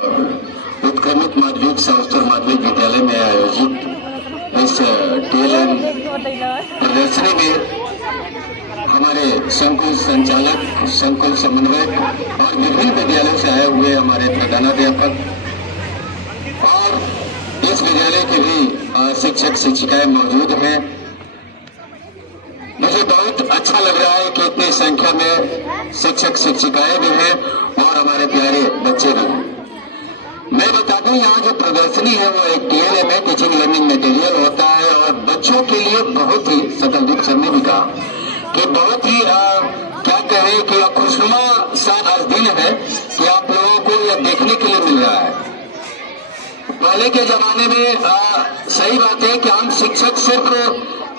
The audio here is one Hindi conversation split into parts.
उत्क्रमित माध्यमिक संस्था माध्यमिक विद्यालय में आयोजित इस TLM प्रदर्शनी में हमारे संकुल संचालक, संकुल समन्वयक और विभिन्न विद्यालयों से आए हुए हमारे प्रधानाध्यापक और इस विद्यालय के भी शिक्षक शिक्षिकाएं मौजूद हैं। मुझे बहुत अच्छा लग रहा है कि इतनी संख्या में शिक्षक शिक्षिकाएं भी हैं और हमारे प्यारे बच्चे भी हैं। मैं बता दूं, यहाँ जो प्रदर्शनी है वो एक TLM है, टीचिंग लर्निंग मटेरियल होता है और बच्चों के लिए बहुत ही, सतलदीप सर ने भी कहा कि बहुत ही क्या कहें कि खुशनुमा सा आज दिन है कि आप लोगों को यह देखने के लिए मिल रहा है। पहले के जमाने में सही बात है कि हम शिक्षक सिर्फ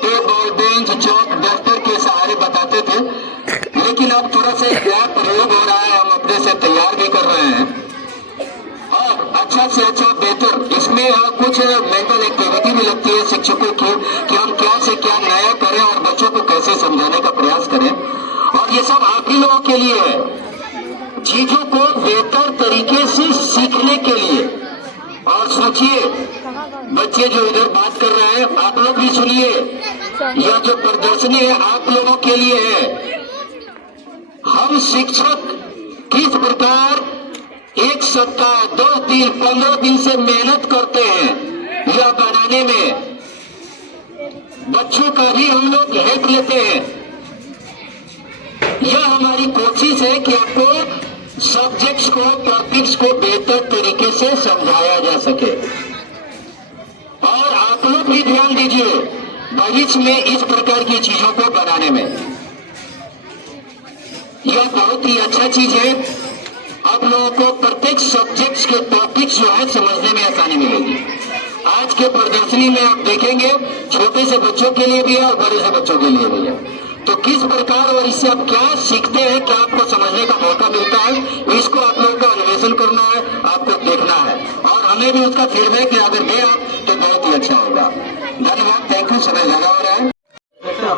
टेबल, बेंच, चौक, दफ्तर के सहारे बताते थे, लेकिन अब थोड़ा सा नया प्रयोग हो रहा है, हम अपने से तैयार भी कर रहे हैं और अच्छा से अच्छा बेहतर इसमें कुछ मेंटल एक्टिविटी भी लगती है शिक्षकों की कि हम क्या से क्या नया करें और बच्चों को कैसे समझाने का प्रयास करें। और ये सब आप ही लोगों के लिए है, चीजों को बेहतर तरीके से सीखने के लिए। और सोचिए, बच्चे जो इधर बात कर रहे हैं, आप लोग भी सुनिए, यह जो प्रदर्शनी है आप लोगों के लिए है। हम शिक्षक किस प्रकार एक सप्ताह, 2 दिन, 15 दिन से मेहनत करते हैं यह बनाने में, बच्चों का भी हम लोग हेल्प लेते हैं। यह हमारी कोशिश है कि आपको सब्जेक्ट्स को, टॉपिक्स को बेहतर तरीके से समझाया जा सके। और आप लोग भी ध्यान दीजिए भविष्य में इस प्रकार की चीजों को बनाने में, यह बहुत ही अच्छा चीज है। आप लोगों को प्रत्येक सब्जेक्ट्स के टॉपिक्स जो है समझने में आसानी मिलेगी। आज के प्रदर्शनी में आप देखेंगे छोटे से बच्चों के लिए भी है और बड़े से बच्चों के लिए भी है, तो किस प्रकार और इससे आप क्या सीखते हैं, क्या आपको समझने का मौका मिलता है, इसको आप लोगों को अन्वेषण करना है, आपको देखना है और हमें भी उसका फीडबैक अगर दे आप तो बहुत ही अच्छा होगा। धन्यवाद, थैंक यू। समय लगा हो रहा है।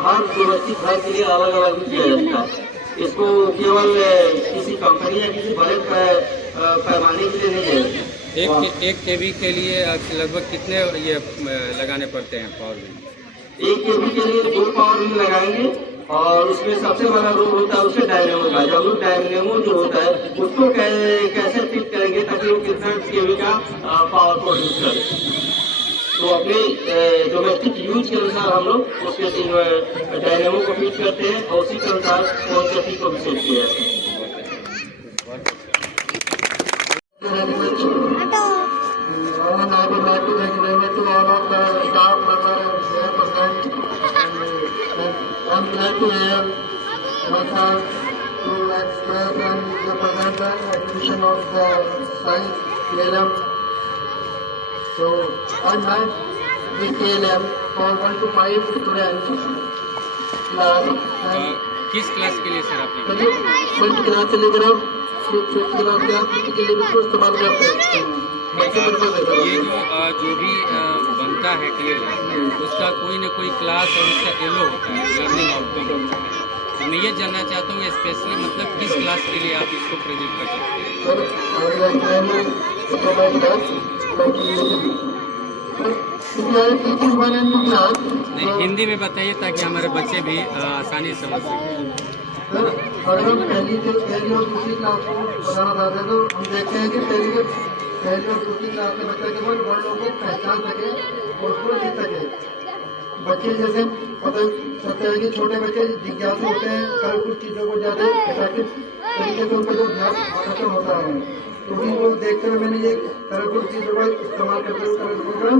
हर व्यवस्थित घर के लिए अलग अलग भी किया जाता है। इसको केवल किसी कंपनी या किसी बड़े पैमाने के लिए नहीं है। एक केबी के लिए लगभग कितने ये लगाने पड़ते हैं पावर बिल? 1 केबी के लिए 2 पावर बिल लगाएंगे और उसमें सबसे बड़ा रोल होता है उसके डायनेमो का। जब लोग डायनेमो जो होता है उसको कैसे फिट करेंगे ताकि वो कितना केबी का पावर प्रोड्यूस करे। तो अपने डोमेस्टिक यूज के अनुसार हम लोग उसके डायनेमो को फिट करते हैं और उसी के अनुसार क्वांटिटी को भी सेट किया जाता है। I'm glad to have myself to express and represent the exhibition of the science TLM. So I met the TLM for 1 to 5 students class. किस क्लास के लिए सर आपने? 1st क्लास से लेकर 5th क्लास के आप के लिए भी इस्तेमाल करते हैं। ये जो भी बनता है TLM उसका कोई न कोई क्लास और उसका एलो होता है, लर्निंग आउटकम होता है। तो मैं ये जानना चाहता हूँ स्पेशली मतलब किस क्लास के लिए आप इसको प्रेजेंट कर सकते हैं? नहीं, हिंदी में बताइए ताकि हमारे बच्चे भी आसानी से समझ सकें। अगर हम पहली और दूसरी क्लास को बताना चाहते हैं तो हम देखते हैं कि पहली और दूसरी क्लास के बच्चे केवल वर्णों को पहचान सके और उसको लिख सके। बच्चे जैसे पता सकते हैं कि छोटे बच्चे जिज्ञासु होते हैं, कल कुछ चीज़ों को ज़्यादा इफेक्टिव तरीके से उनका जो ध्यान आकर्षण होता है, तो उनको देखते हुए मैंने ये कलरफुल चीज़ों का इस्तेमाल करते हुए कलरफुल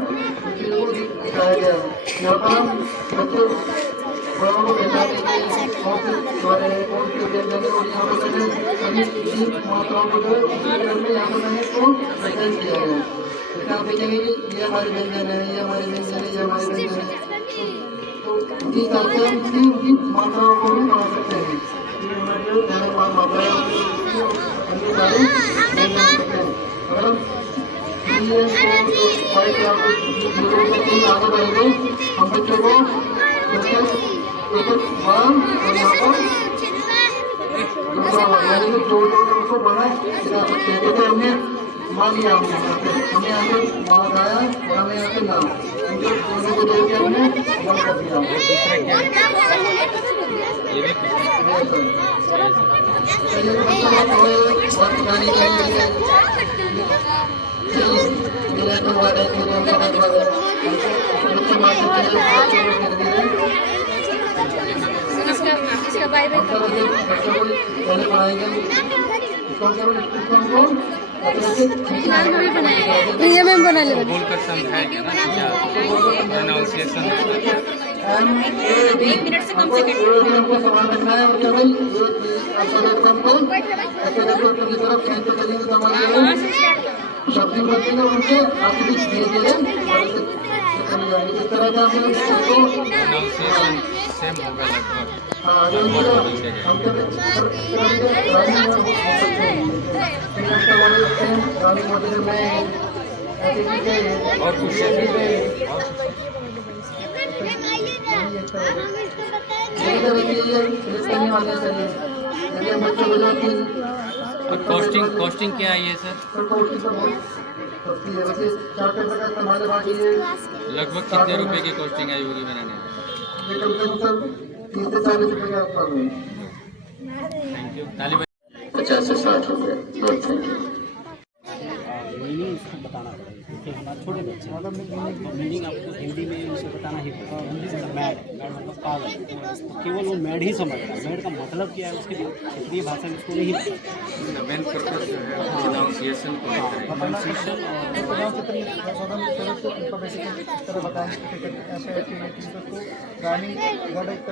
चीज़ों को दिखाया गया। यहाँ पर हम बच्चे बड़ों को पहचाने के कौन से व्यंजन और यहाँ पर मैंने सभी मात्राओं को जो है में यहाँ पर मैंने इसको प्रेजेंट किया है। जैसे आप देखेंगे कि ये हमारे व्यंजन है, ये हमारे व्यंजन है, ये हमारे व्यंजन है, तो इसी हिसाब से हम उनकी मात्राओं को भी बना सकते हैं। मात्राएं अन्य सारे व्यंजन हो सकते हैं। अगर हम आगे बढ़ेंगे हम बच्चों को एक वन और यहाँ पर दूसरा वन यानी कि 2 को बना जा सकते हैं। जैसे हमने मान लिया हमने यहाँ पे मान आया और हमें यहाँ पे नाम इनके दोनों को दे के हमने मान कर दिया। चलिए बच्चों बात बताने के लिए मेरा तो वादा है मेरा तो वादा है बच्चों मार के इसका बाय बाय बच्चों को पहले पढ़ाएंगे इसको क्या बोले इसको ये मैम बना ले बोलकर समझाएंगे ना क्या प्रोनाउंसिएशन MAD हमको समान रखना है और केवल हमको की तरफ चेंज करेंगे तो हमारे शब्द बचेंगे उनके आपके बीच धीरे धीरे इस तरह का प्रोनाउंसिएशन सेम होगा लगभग। हाँ हम रानी मॉडल में और कुछ कॉस्टिंग क्या है ये सर? लगभग कितने रुपए की कॉस्टिंग आई होगी बनाने में? 30 से 40 रुपए के आसपास में। Thank you. ताली 50 से 60 रुपये। Good, thank you. मीनिंग उसको बताना पड़ेगा क्योंकि हमारे छोटे बच्चे हैं तो मीनिंग आपको हिंदी में उसे बताना ही पड़ेगा। हिंदी में मैड मतलब पागल तो केवल वो मैड ही समझ रहा है। मैड का मतलब क्या है उसके क्षेत्रीय भाषा में उसको नहीं पता। मेन पर्पस जो है प्रोनाउंसिएशन को लेकर है। प्रोनाउंसिएशन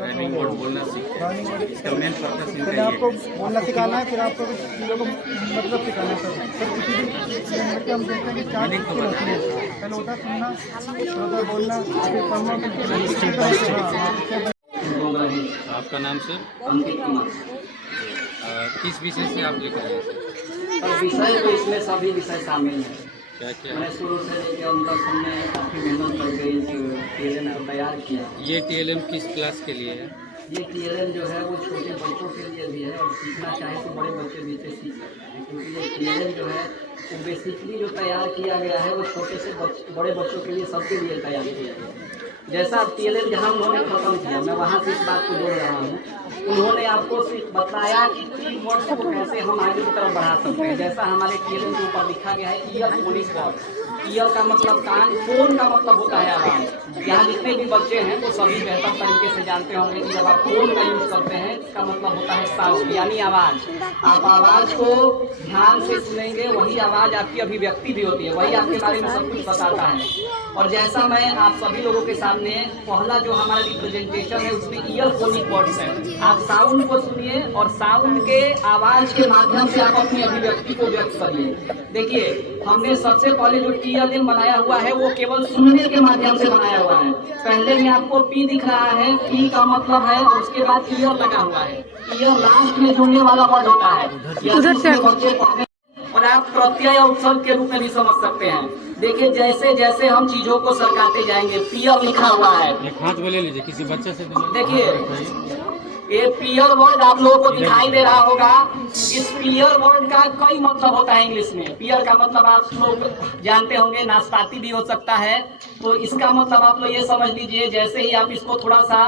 रनिंग वर्ड बोलना सीखते हैं। इसका मेन पर्पस इनका ये आपको बोलना सिखाना है फिर आपको चीज़ों को मतलब सिखाना है सर किसी भी हम देखते हैं कि चार चीज़ें होती हैं पहले होता है सुनना होता है बोलना फिर पढ़ना आपका नाम सर? अंकित कुमार। किस विषय से आप लिख रहे हैं सर? और विषय तो इसमें सभी विषय शामिल हैं। क्या क्या मैंने शुरू से लेकर अंत तक हमने काफ़ी मेहनत करके इस TLM को तैयार किया। ये TLM किस क्लास के लिए है? ये TLM जो है वो छोटे बच्चों के लिए भी है और सीखना चाहे तो बड़े बच्चे भी इसे सीख सकते हैं क्योंकि ये TLM जो है वो बेसिकली जो तैयार किया गया है वो छोटे से बड़े बच्चों के लिए सबके लिए तैयार किया गया है। जैसा TLM जहाँ उन्होंने खत्म किया मैं वहाँ से इस बात को जोड़ रहा हूँ। उन्होंने आपको सिर्फ बताया कि 3 वर्ड्स को कैसे हम आगे की तरफ बढ़ा सकते हैं। जैसा हमारे TLM के ऊपर लिखा गया है ईयर फोनिक वर्ड। ईयर का मतलब कान, फोन का मतलब होता है आवाज़। यहाँ जितने भी बच्चे हैं वो सभी बेहतर तरीके से जानते होंगे कि जब आप फोन का यूज़ करते हैं इसका मतलब होता है साउंड यानी आवाज़। आप आवाज़ को ध्यान से सुनेंगे वही आवाज़ आपकी अभिव्यक्ति भी होती है, वही आपके बारे में सब कुछ बताता है। और जैसा मैं आप सभी लोगों के सामने पहला जो हमारा रिप्रेजेंटेशन है उसमें ईयर फोनिक वर्ड्स है। आप साउंड को सुनिए और साउंड के आवाज़ के माध्यम से आप अपनी अभिव्यक्ति को व्यक्त करिए। देखिए हमने सबसे पहले जो TLM बनाया हुआ है वो केवल सुनने के माध्यम से बनाया हुआ है। पहले में आपको P दिख रहा है, P का मतलब है और उसके बाद ईयर लगा हुआ है। ईयर लास्ट में जुड़ने वाला वर्ड होता है। और आप प्रत्यय उत्सव के रूप में भी समझ सकते हैं। देखिए जैसे जैसे हम चीजों को सरकाते जाएंगे पियर लिखा हुआ है। एक हाथ में ले लीजिए किसी बच्चे से। देखिए ये पियर वर्ड आप लोगों को दिखाई दे रहा होगा। इस पियर वर्ड का कई मतलब होता है इंग्लिश में। पियर का मतलब आप लोग जानते होंगे नाशपाती भी हो सकता है। तो इसका मतलब आप लोग ये समझ लीजिए जैसे ही आप इसको थोड़ा सा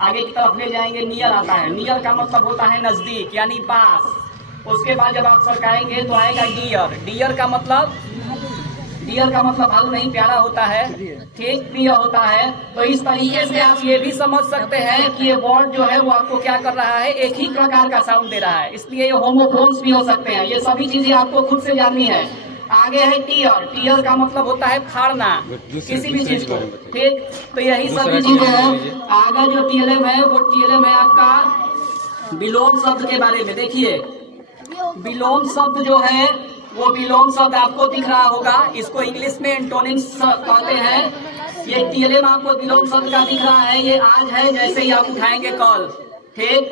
आगे की तरफ ले जाएंगे नियर आता है। नियर का मतलब होता है नजदीक यानी पास। उसके बाद जब आप सरकाएंगे तो आएगा डियर। डियर का मतलब भालू नहीं प्यारा होता है, ठीक प्रिय होता है। तो इस तरीके से आप ये भी समझ सकते हैं कि ये वर्ड जो है वो आपको क्या कर रहा है, एक ही प्रकार का साउंड दे रहा है। इसलिए ये होमोफोन्स भी हो सकते हैं। ये सभी चीजें आपको खुद से जाननी है। आगे है टीयर। टीयर का मतलब होता है फाड़ना किसी भी चीज को, ठीक। तो यही सभी चीजें हैं। आगे जो TLM है वो TLM है आपका विलोम शब्द के बारे में। देखिए विलोम शब्द जो है वो विलोम शब्द आपको दिख रहा होगा। इसको इंग्लिश में एंटोनिम्स कहते हैं। ये TLM आपको विलोम शब्द का दिख रहा है। ये आज है जैसे ही आप उठाएंगे कल, ठीक।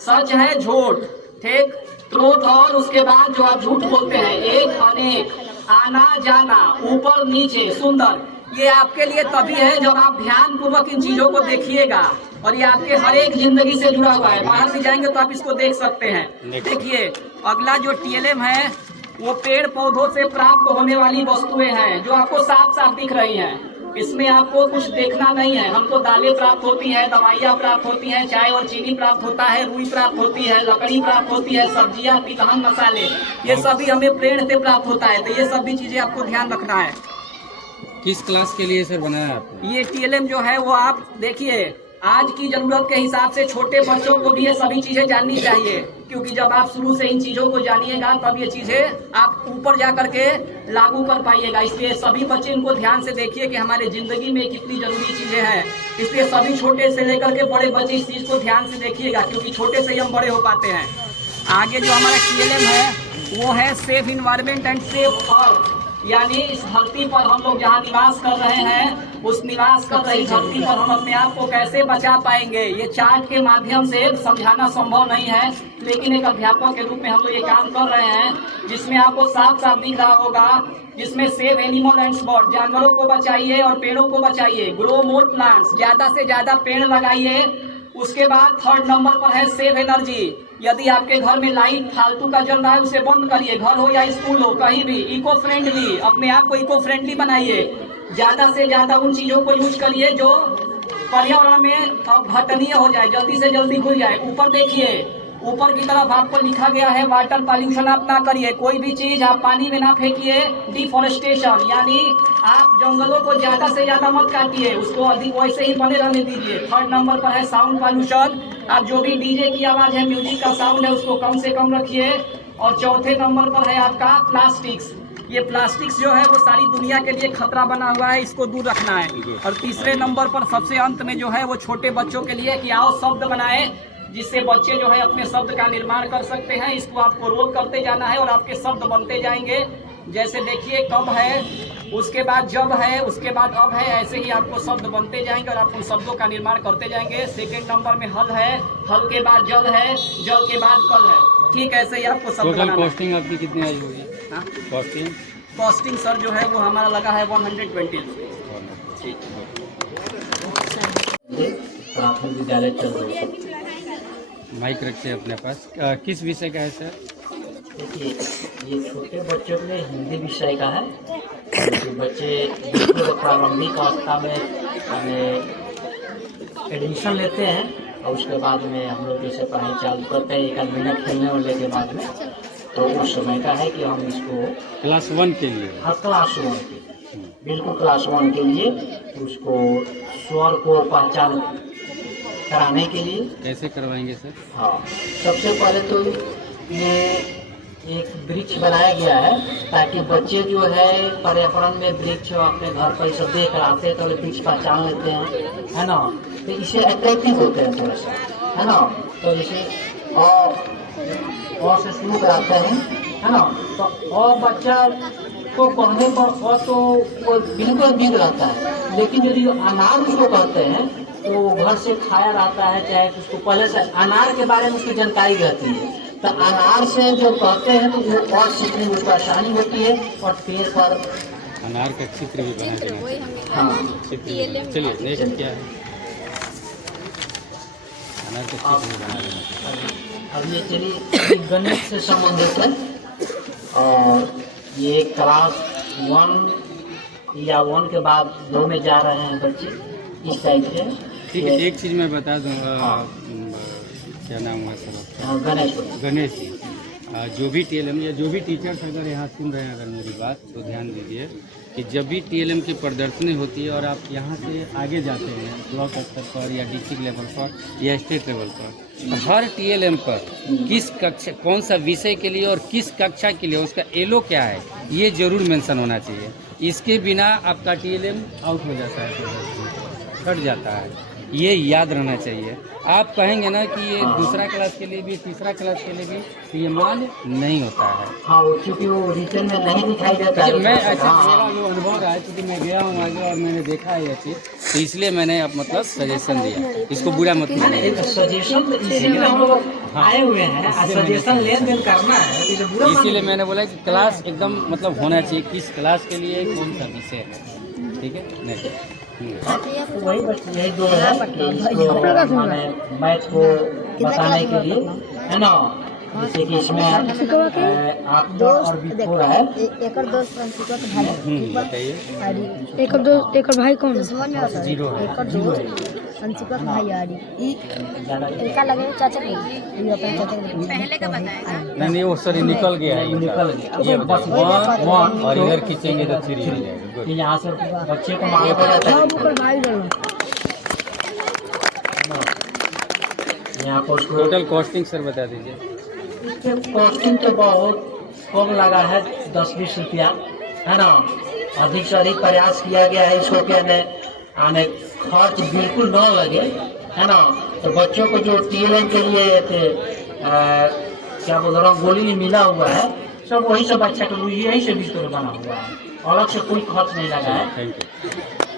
सच है झूठ, ठीक। ट्रूथ और उसके बाद जो आप झूठ बोलते हैं एक अनेक, आना जाना, ऊपर नीचे, सुंदर। ये आपके लिए तभी है जब आप ध्यान पूर्वक इन चीजों को देखिएगा और ये आपके हर एक जिंदगी से जुड़ा हुआ है। बाहर भी जाएंगे तो आप इसको देख सकते हैं। देखिए अगला जो TLM है वो पेड़ पौधों से प्राप्त होने वाली वस्तुएं हैं जो आपको साफ साफ दिख रही हैं। इसमें आपको कुछ देखना नहीं है। हमको दालें प्राप्त होती हैं, दवाइयाँ प्राप्त होती हैं, चाय और चीनी प्राप्त होता है, रुई प्राप्त होती है, लकड़ी प्राप्त होती है, सब्जियाँ, तिलहन, मसाले, ये सभी हमें पेड़ से प्राप्त होता है। तो ये सभी चीजें आपको ध्यान रखना है। किस क्लास के लिए सर बनाया आपने? ये TLM जो है वो आप देखिए, आज की जरूरत के हिसाब से छोटे बच्चों को भी ये सभी चीजें जाननी चाहिए, क्योंकि जब आप शुरू से इन चीजों को जानिएगा तब ये चीजें आप ऊपर जा करके लागू कर पाइएगा। इसलिए सभी बच्चे इनको ध्यान से देखिए कि हमारे जिंदगी में कितनी जरूरी चीजें हैं। इसलिए सभी छोटे से लेकर के बड़े बच्चे इस चीज को ध्यान से देखिएगा, क्योंकि छोटे से ही हम बड़े हो पाते हैं। आगे जो हमारा TLM है वो है सेफ इन्वायरमेंट एंड सेफ अर्थ, यानी इस धरती पर हम लोग जहाँ निवास कर रहे हैं, उस निवास कर रही धरती पर हम अपने आप को कैसे बचा पाएंगे। ये चार्ट के माध्यम से समझाना संभव नहीं है, लेकिन एक अध्यापक के रूप में हम लोग ये काम कर रहे हैं, जिसमें आपको साफ साफ दिख रहा होगा, जिसमें सेव एनिमल एंड बर्ड, जानवरों को बचाइए और पेड़ों को बचाइए। ग्रो मोर प्लांट्स, ज्यादा से ज्यादा पेड़ लगाइए। उसके बाद 3rd नंबर पर है सेव एनर्जी। यदि आपके घर में लाइट फालतू का जल रहा है उसे बंद करिए, घर हो या स्कूल हो, कहीं भी। इको फ्रेंडली, अपने आप को इको फ्रेंडली बनाइए। ज्यादा से ज्यादा उन चीजों को यूज करिए जो पर्यावरण में घटनीय हो जाए, जल्दी से जल्दी खुल जाए। ऊपर देखिए, ऊपर की तरफ आपको लिखा गया है वाटर पॉल्यूशन आप ना करिए, कोई भी चीज आप पानी में ना फेंकिए। डिफॉरेस्टेशन, यानी आप जंगलों को ज्यादा से ज्यादा मत काटिए, उसको अधिक वैसे ही बने रहने दीजिए। 3rd नंबर पर है साउंड पॉल्यूशन, आप जो भी डीजे की आवाज है, म्यूजिक का साउंड है, उसको कम से कम रखिए। और 4थे नंबर पर है आपका प्लास्टिक्स। ये प्लास्टिक्स जो है वो सारी दुनिया के लिए खतरा बना हुआ है, इसको दूर रखना है। और 3रे नंबर पर सबसे अंत में जो है वो छोटे बच्चों के लिए कि आओ शब्द बनाए, जिससे बच्चे जो है अपने शब्द का निर्माण कर सकते हैं। इसको आपको रोल करते जाना है और आपके शब्द बनते जाएंगे। जैसे देखिए, कब है, उसके बाद जब है, उसके बाद अब है, ऐसे ही आपको शब्द बनते जाएंगे और आप उन शब्दों का निर्माण करते जाएंगे। 2nd नंबर में हल है, हल के बाद जल है, जल के बाद कल है। ठीक, ऐसे ही आपको शब्द टोटल कॉस्टिंग आपकी कितनी आई होगी? कॉस्टिंग सर जो है वो हमारा लगा है 120। प्राथमिक विद्यालय चल रही है। माइक रखिए अपने पास। किस विषय का है सर? देखिए, ये छोटे बच्चों के लिए हिंदी विषय का है। जो बच्चे बिल्कुल प्रारंभिक अवस्था में हमें एडमिशन लेते हैं और उसके बाद में हम लोग जैसे पढ़ाई चालू करते हैं 1 महीना खेलने वाले के बाद में, तो उस समय का है कि हम इसको क्लास 1 के लिए। हाँ, क्लास 1 के, बिल्कुल क्लास 1 के लिए उसको स्वर को पहचान कराने के लिए। कैसे करवाएंगे सर? हाँ, सबसे पहले तो ये एक वृक्ष बनाया गया है ताकि बच्चे जो है पर्यावरण में वृक्ष अपने घर पर सब देख कर आते हैं तो वृक्ष पहचान लेते हैं, है ना। तो इससे अट्रैक्टिव होते हैं थोड़ा सा, है ना। तो जैसे और से शुरू कराते हैं, है ना। तो और बच्चा को पढ़ने पर और तो वो बिल्कुल बिग रहता है, लेकिन यदि अनार उसको कहते हैं तो घर से खाया रहता है, चाहे उसको पहले से अनार के बारे में उसकी जानकारी रहती है। तो अनार से जो कहते हैं तो वो और सीखने में उसको आसानी होती है और पेड़ पर अनार का चित्र भी बना देना। हाँ, चलिए नेक्स्ट क्या है? अनार का चित्र भी बना देना। अब ये चलिए गणित से संबंधित है और ये क्लास 1 या 1 के बाद 2 में जा रहे हैं बच्चे, इस टाइप से। ठीक है, एक चीज़ मैं बता दूँ। क्या नाम हुआ सर? गणेश जी। जो भी TLM या जो भी टीचर्स अगर यहाँ सुन रहे हैं अगर मेरी बात, तो ध्यान दीजिए कि जब भी TLM की प्रदर्शनी होती है और आप यहाँ से आगे जाते हैं ब्लॉक स्तर पर या डिस्ट्रिक्ट लेवल पर या स्टेट लेवल पर, तो हर TLM पर किस कक्षा, कौन सा विषय के लिए और किस कक्षा के लिए उसका एलो क्या है, ये जरूर मेंशन होना चाहिए। इसके बिना आपका TLM आउट हो जाता है, कट जाता है। ये याद रहना चाहिए। आप कहेंगे ना कि ये दूसरा क्लास के लिए भी, तीसरा क्लास के लिए भी, तो ये मान नहीं होता है। हाँ, क्योंकि वो रिटर्न में नहीं दिखाई देता है। मैं ऐसा मेरा जो अनुभव रहा है, क्योंकि मैं गया हूँ आगे और मैंने देखा है ये चीज़, तो इसलिए मैंने अब मतलब सजेशन दिया। इसको बुरा मत लीजिए। सजेशन इसीलिए हम लोग आए हुए हैं, सजेशन लेन देन करना है, इसीलिए मैंने बोला कि क्लास एकदम मतलब होना चाहिए, किस क्लास के लिए कौन सा विषय है। ठीक है, नेक्स्ट। वही बस यही 2 है कि इसको मैथ को बताने के लिए, है ना। जैसे कि इसमें आपका और बिफोर है। एक और दोस्त फ्रांसिको का भाई बताइए। एक और भाई कौन है? जीरो है। एक और दोस्त फ्रांसिको का भाई आड़ी इनका लगे चाचा के ये अपने चाचा के पहले का बताया नहीं वो सर निकल गया है, निकल गया। ये बस वन वन और इधर खींचेंगे तो 3 हो जाएगा। गुड। यहाँ से बच्चे को मालूम हो जाता है। यहाँ पर उसको टोटल कॉस्टिंग सर बता दीजिए। कॉस्टिंग तो बहुत कम लगा है, 10-20 रुपया है ना। अधिक से अधिक प्रयास किया गया है इसको कि आने खर्च बिल्कुल न लगे है ना। तो बच्चों को जो TLM के लिए क्या बोल रहा हूँ गोली मिला हुआ है, सब वही सब अच्छा यही से बिस्तर बना हुआ है, अलग से कोई खर्च नहीं लगा है। Thank you.